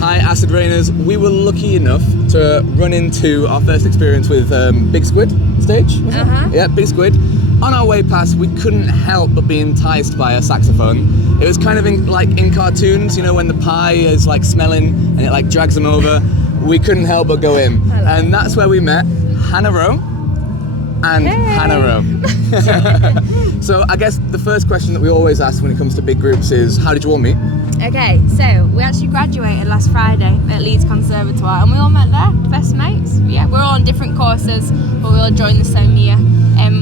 Hi, Acid Rainers. We were lucky enough to run into our first experience with Big Squid stage. Yeah, Big Squid. On our way past, we couldn't help but be enticed by a saxophone. It was kind of in cartoons, you know, when the pie is like smelling and it like drags them over. We couldn't help but go in. Hello. And that's where we met Hannah Rowe and Hannah Rowe. So I guess the first question that we always ask when it comes to big groups is, how did you all meet? Okay, so we actually graduated last Friday at Leeds Conservatoire and we all met there, best mates. Yeah, we're all on different courses, but we all joined the same year.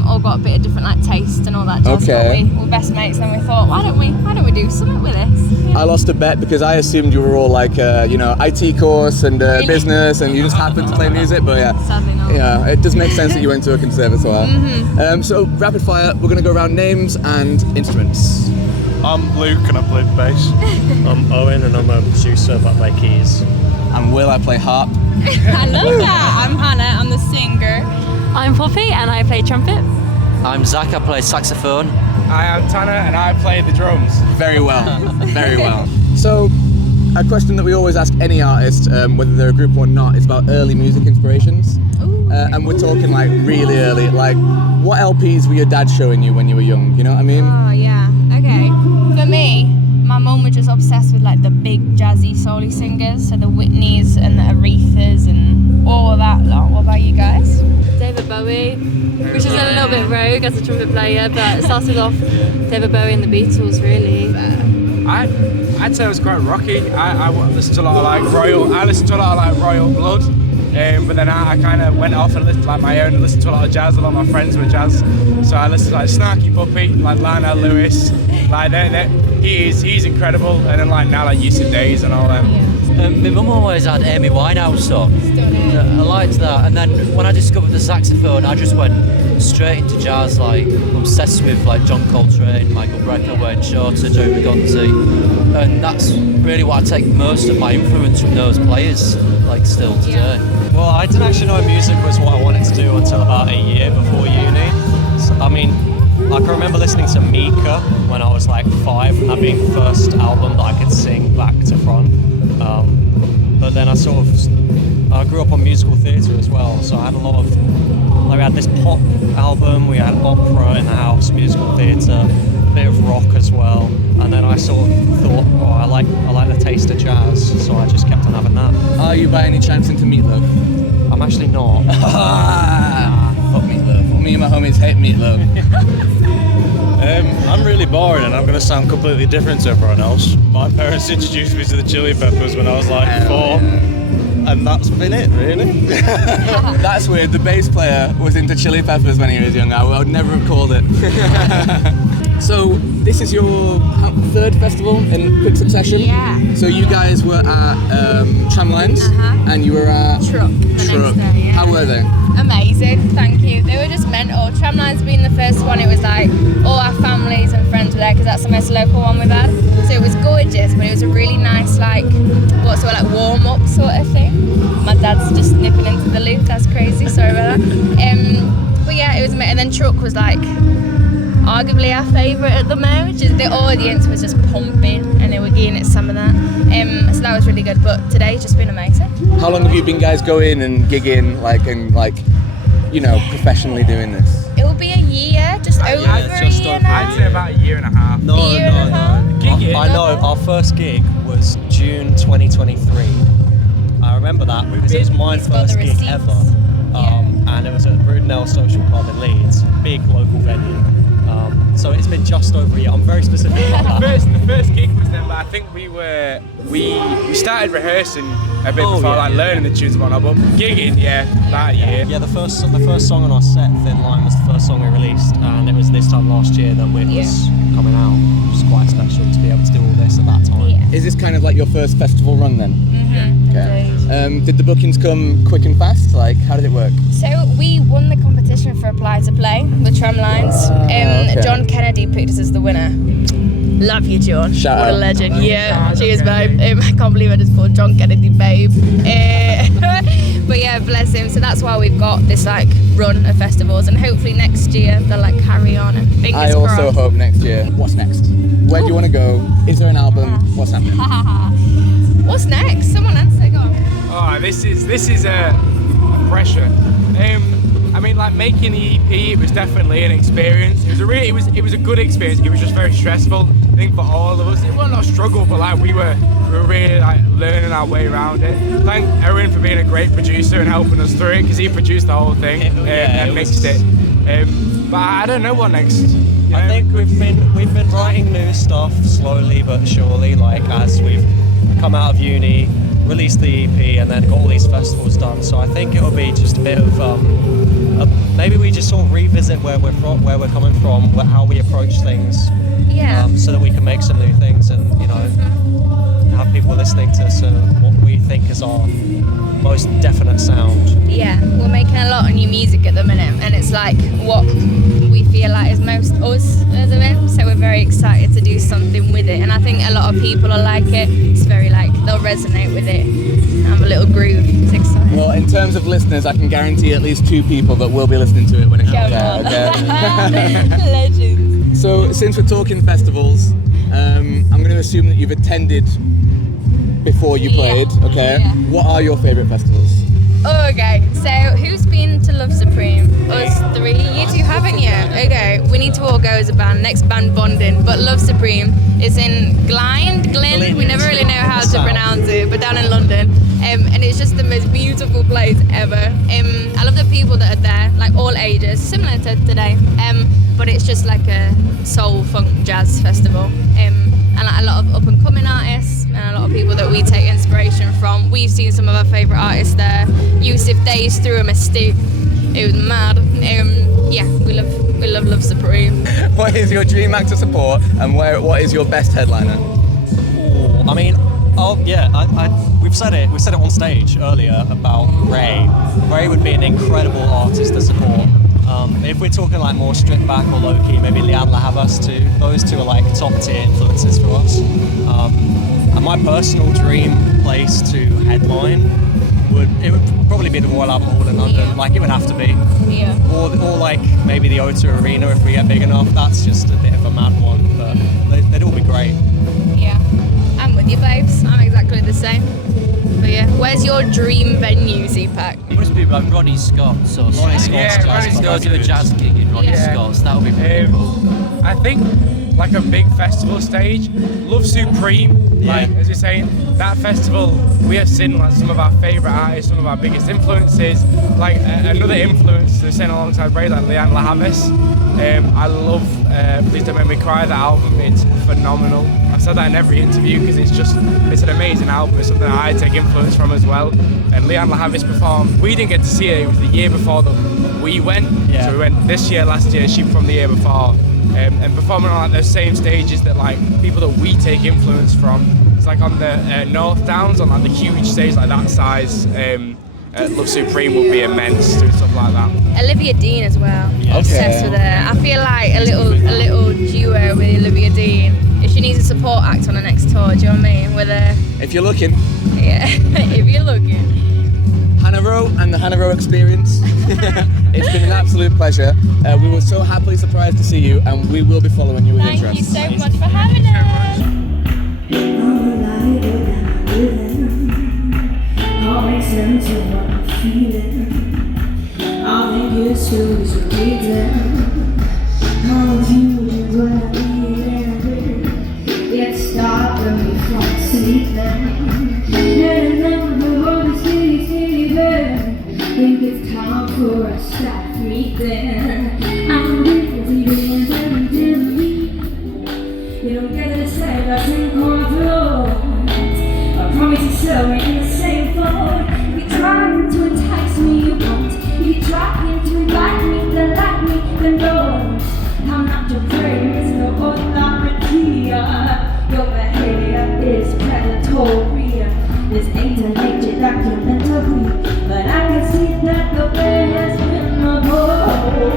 All got a bit of different like taste and all that jazz. Okay. But we're best mates, and we thought, why don't we do something with this? Yeah. I lost a bet because I assumed you were all like, IT course and business, and you just happened to play music. But yeah, Sadly not. Yeah, it does make sense that you went to a conservatoire. So rapid fire, we're gonna go around names and instruments. I'm Luke and I play the bass. I'm Owen and I'm a producer but I play keys. And Will, I play harp. I love that. I'm Hannah, I'm the singer. I'm Poppy and I play trumpet. I'm Zach, I play saxophone. I am Tanner and I play the drums. Very well, very well. So, a question that we always ask any artist, whether they're a group or not, is about early music inspirations. And we're talking like really early. Like, what LPs were your dad showing you when you were young? You know what I mean? Oh yeah. Okay. For me, my mum was just obsessed with like the big jazzy soul-y singers, so the Whitneys and the Arethas and all of that lot. What about you guys? David Bowie, which is a little bit rogue as a trumpet player, but it started off David Bowie and the Beatles, really. I'd say I was quite rocky. I listened to a lot of like Royal Blood. But then I kind of went off and listened like my own and listened to a lot of jazz. A lot of my friends were jazz, so I listened to like Snarky Puppy, like Lionel Lewis, like he's incredible. And then like now like Yusuf Days and all them. My mum always had Amy Winehouse songs. I liked that, and then when I discovered the saxophone, I just went straight into jazz. Like obsessed with like John Coltrane, Michael Brecker, Wayne Shorter, Joe Rigonti, and that's really what I take most of my influence from those players. Like still today. Well, I didn't actually know music was what I wanted to do until about a year before uni. So, I mean, like I remember listening to Mika when I was like 5, and that being the first album that I could sing back to front. But then I grew up on musical theatre as well, so I had a lot of, like we had this pop album, we had opera in the house, musical theatre, a bit of rock as well, and then I sort of thought, oh, I like the taste of jazz, so I just kept on having that. Are you by any chance into Meatloaf? I'm actually not. Fuck Meatloaf. Me and my homies hate Meatloaf. I'm really boring and I'm going to sound completely different to everyone else. My parents introduced me to the Chili Peppers when I was like 4, and that's been it, really. That's weird. The bass player was into Chili Peppers when he was young. I would never have called it. So this is your third festival in quick succession. Yeah. So you guys were at Tramlines and you were at Truck. How were they? Amazing, thank you. They were just mental. Tramlines being the first one, it was like all our families and friends were there because that's the most local one we've had. So it was gorgeous, but it was a really nice like warm up sort of thing. My dad's just nipping into the loop. That's crazy. Sorry about that. But yeah, it was amazing. And then Truck was like arguably our favourite at the moment. Just the audience was just pumping and they were getting at some of that. So that was really good. But today's just been amazing. How long have you been guys going and gigging professionally doing this? It will be a year, just over a year now. I'd say about a year and a half. No. I know, our first gig was June 2023. I remember that because it was my first gig ever. And it was at Brudenell Social Club in Leeds, big local venue. So it's been just over a year. I'm very specific about that. The first gig was then, but I think we started rehearsing a bit before, learning the tunes and whatnot, but gigging, about a year. Yeah, the first song on our set, Thin Line, was the first song we released, and it was this time last year that it was coming out, which is quite special to be able to do all this at that time. Yeah. Is this kind of like your first festival run then? Mm-hmm. Okay. Did the bookings come quick and fast? Like, how did it work? So we won the competition for Apply to Play with Tramlines. Okay. John Kennedy picked us as the winner. Love you, John. Shout what out. a legend. Yeah, cheers, babe. I can't believe I just called John Kennedy babe. But yeah, bless him. So that's why we've got this run of festivals, and hopefully next year they'll carry on. And fingers I also crossed. hope next year. What's next? Where do you want to go? Is there an album? What's happening? What's next? Someone Like this is a pressure. I mean, like making the EP, it was definitely an experience. It was a good experience. It was just very stressful. I think for all of us, it wasn't a struggle, but like we were really like learning our way around it. Thank Erwin for being a great producer and helping us through it, because he produced the whole thing and mixed it. But I don't know what next. I think we've been writing new stuff slowly but surely. Like as we've come out of uni, released the EP, and then got all these festivals done. So I think it'll be just a bit of maybe we just sort of revisit where we're coming from, how we approach things, so that we can make some new things and have people listening to what we think is our most definite sound. Yeah, we're making a lot of new music at the minute, and it's like what we feel like is most us at the minute. So we're very excited to do something with it, and I think a lot of people will like it. It's very like they'll resonate with it. Have a little groove. It's exciting. Well, in terms of listeners, I can guarantee at least 2 people that will be listening to it when it comes out. Okay. Legends. So, since we're talking festivals, I'm going to assume that you've attended before you played. Okay. Yeah. What are your favourite festivals? Okay, so who's been to Love Supreme? Us 3. You 2 haven't yet? Okay, we need to all go as a band. Next band bonding. But Love Supreme is in Glyn. We never really know how to pronounce it, but down in London. And it's just the most beautiful place ever. I love the people that are there, like all ages, similar to today. But it's just like a soul, funk, jazz festival. And like a lot of up-and-coming artists and a lot of people that we take inspiration from. We've seen some of our favourite artists there. Yusuf Days threw a stick. It was mad. We love Love Supreme. What is your dream act to support, and what is your best headliner? I mean, we've said it on stage earlier about Raye. Raye would be an incredible artist to support. If we're talking like more stripped back or low key, maybe Lianne La Havas too. Those 2 are like top tier influences for us. And my personal dream place to headline would probably be the Royal Albert Hall in London. Like it would have to be. Yeah. Or like maybe the O2 Arena if we get big enough. That's just a bit of a mad one, but they'd all be great. Yeah. I'm with you, babes. I'm exactly the same. But yeah, where's your dream venue, Z-Pack? It must be like Ronnie Scott's or Ronnie Scott's jazz. Go to a jazz gig in Ronnie Scott's. That would be pretty cool. I think like a big festival stage, Love Supreme. Like as you're saying, that festival we have seen like some of our favourite artists, some of our biggest influences. Like another influence to sing alongside Raye, like Lianne La Havas. I love Please Don't Make Me Cry. That album, it's phenomenal. I've said that in every interview because it's an amazing album. It's something that I take influence from as well. And Lianne La Havas performed. We didn't get to see it. It was the year before that we went. Yeah. So we went this year, last year. She performed the year before. And performing on like those same stages that like people that we take influence from. It's like on the North Downs on like the huge stage like that size. Love Supreme would be immense doing stuff like that. Olivia Dean as well. Okay. Obsessed with her. I feel like a little duo with Olivia Dean. If she needs a support act on the next tour, do you know what I mean? With her. If you're looking. Yeah. If you're looking. Hannah Rowe and the Hannah Rowe Experience. It's been an absolute pleasure. We were so happily surprised to see you, and we will be following you with interest. Thank you so much for having us. All makes sense to what I'm feeling. All the years to is repeating. All of you is what I need. Yet stopping me from sleeping. And the world is leaving. Think it's time for a stop meeting. I'm leaving and you don't get to say that's in control. I promise you so we're in the same boat. If you're trying to entice me, you won't. If you're trying to invite me, then like me, then don't. I'm not your prey, it's no authority. Your behavior is predatory. This ain't a nature documentary, but I can see that the way has been avoided.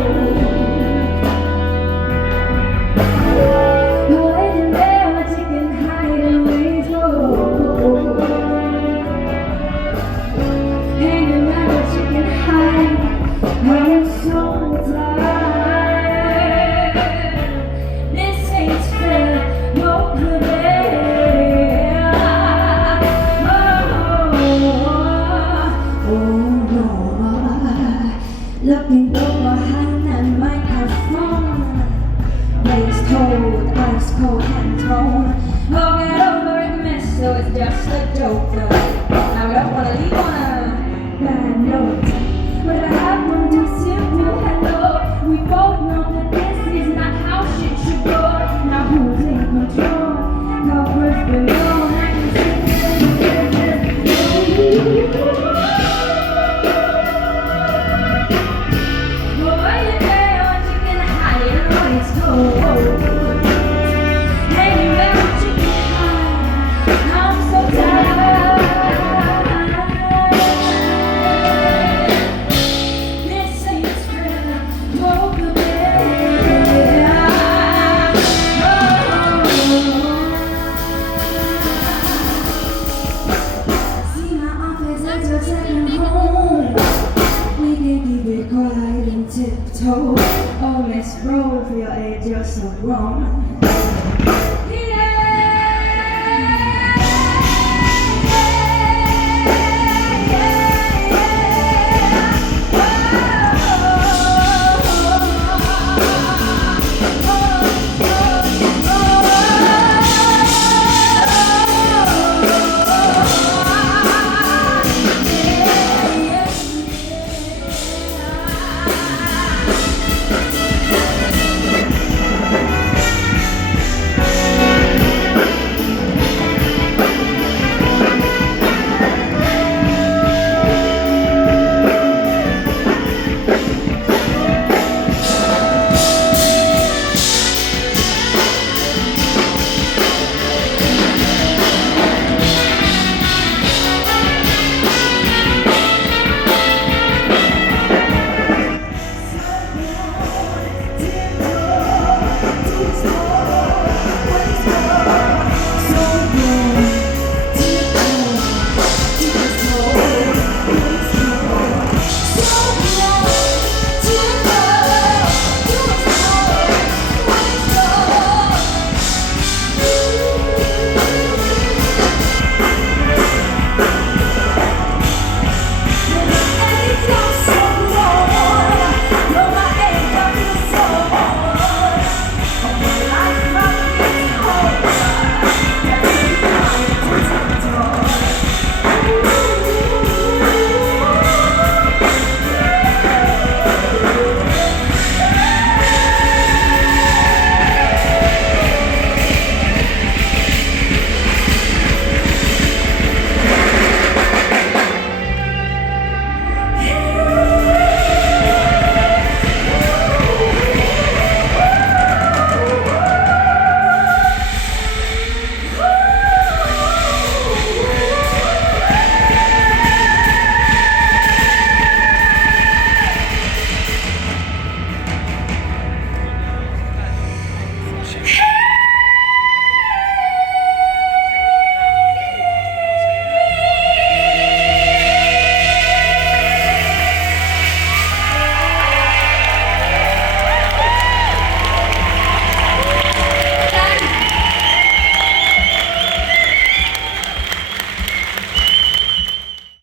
Waiting there, taking hide and wait for. Hanging around, you can hide. I'm so tired. This ain't fair, no good. just a joker. Now we don't wanna leave on a bad note, but I have one too simple hello. We both know that this is not how shit should go. Now who's in control? Covers below, and I can see boy, you know you can hide it when it's cold. Anywhere but you can hide. I'm so tired. This ain't spread. Poker face. See my office as your second home. We can keep it quiet and tiptoe. Oh, Miss Rowe, for your age, you're so grown.